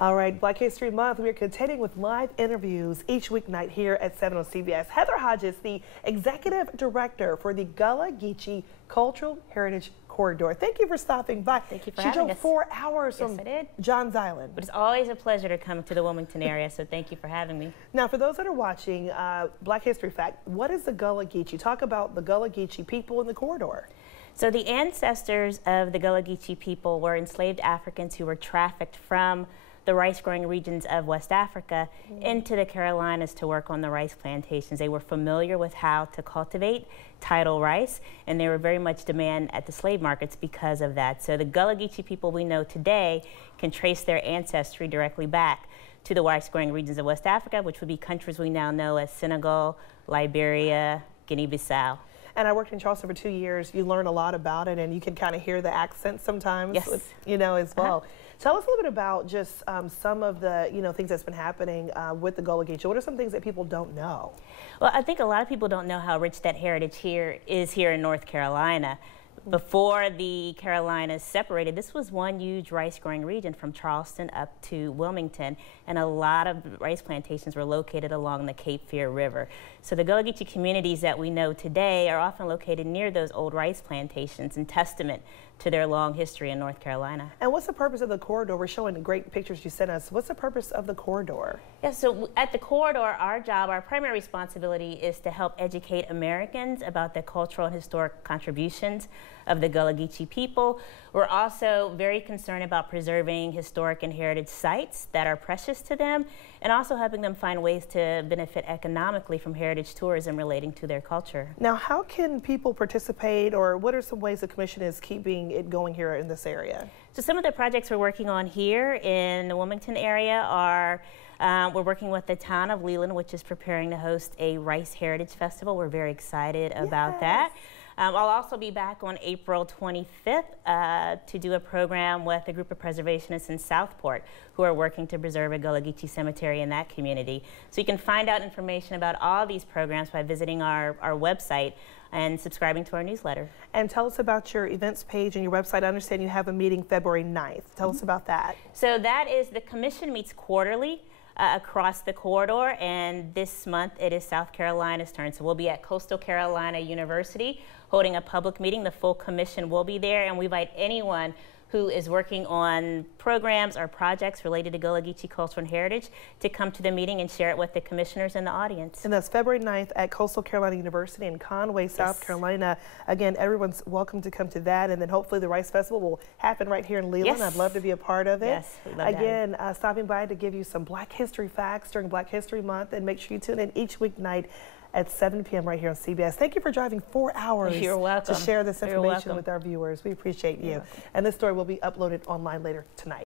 All right, Black History Month, we are continuing with live interviews each weeknight here at 7 on CBS. Heather Hodges, the Executive Director for the Gullah Geechee Cultural Heritage Corridor. Thank you for stopping by. Thank you for having us. She drove 4 hours from Johns Island. But it's always a pleasure to come to the Wilmington area, so thank you for having me. Now, for those that are watching, Black History Fact, what is the Gullah Geechee? Talk about the Gullah Geechee people in the corridor. So the ancestors of the Gullah Geechee people were enslaved Africans who were trafficked from the rice-growing regions of West Africa into the Carolinas to work on the rice plantations. They were familiar with how to cultivate tidal rice, and they were very much demand at the slave markets because of that. So the Gullah Geechee people we know today can trace their ancestry directly back to the rice-growing regions of West Africa, which would be countries we now know as Senegal, Liberia, Guinea-Bissau. And I worked in Charleston for 2 years. You learn a lot about it, and you can kind of hear the accent sometimes, yes, as well. Tell us a little bit about just some of the, things that's been happening with the Gullah Geechee. What are some things that people don't know? Well, I think a lot of people don't know how rich that heritage is here in North Carolina. Before the Carolinas separated, this was one huge rice-growing region from Charleston up to Wilmington, and a lot of rice plantations were located along the Cape Fear River. So the Gullah Geechee communities that we know today are often located near those old rice plantations, in testament to their long history in North Carolina. And what's the purpose of the corridor? We're showing the great pictures you sent us. What's the purpose of the corridor? Yeah, so at the corridor, our primary responsibility is to help educate Americans about the cultural and historic contributions of the Gullah Geechee people. We're also very concerned about preserving historic and heritage sites that are precious to them, and also helping them find ways to benefit economically from heritage tourism relating to their culture. Now, how can people participate, or what are some ways the Commission is keeping it going here in this area? So some of the projects we're working on here in the Wilmington area are we're working with the town of Leland, which is preparing to host a Rice Heritage Festival. We're very excited about that. I'll also be back on April 25th to do a program with a group of preservationists in Southport who are working to preserve a Gullah Geechee cemetery in that community. So you can find out information about all these programs by visiting our website and subscribing to our newsletter. And tell us about your events page and your website. I understand you have a meeting February 9th. Tell us about that. So that is, the Commission meets quarterly across the corridor, and this month it is South Carolina's turn. So we'll be at Coastal Carolina University holding a public meeting. The full Commission will be there, and we invite anyone who is working on programs or projects related to Gullah Geechee culture and heritage to come to the meeting and share it with the commissioners and the audience. And that's February 9th at Coastal Carolina University in Conway, South Carolina. Again, everyone's welcome to come to that, and then hopefully the Rice Festival will happen right here in Leland. I'd love to be a part of it. Yes, we'd love Again, stopping by to give you some Black History facts during Black History Month, and make sure you tune in each weeknight at 7 p.m. right here on CBS. Thank you for driving 4 hours You're welcome. to share this information with our viewers. We appreciate you. And this story will be uploaded online later tonight.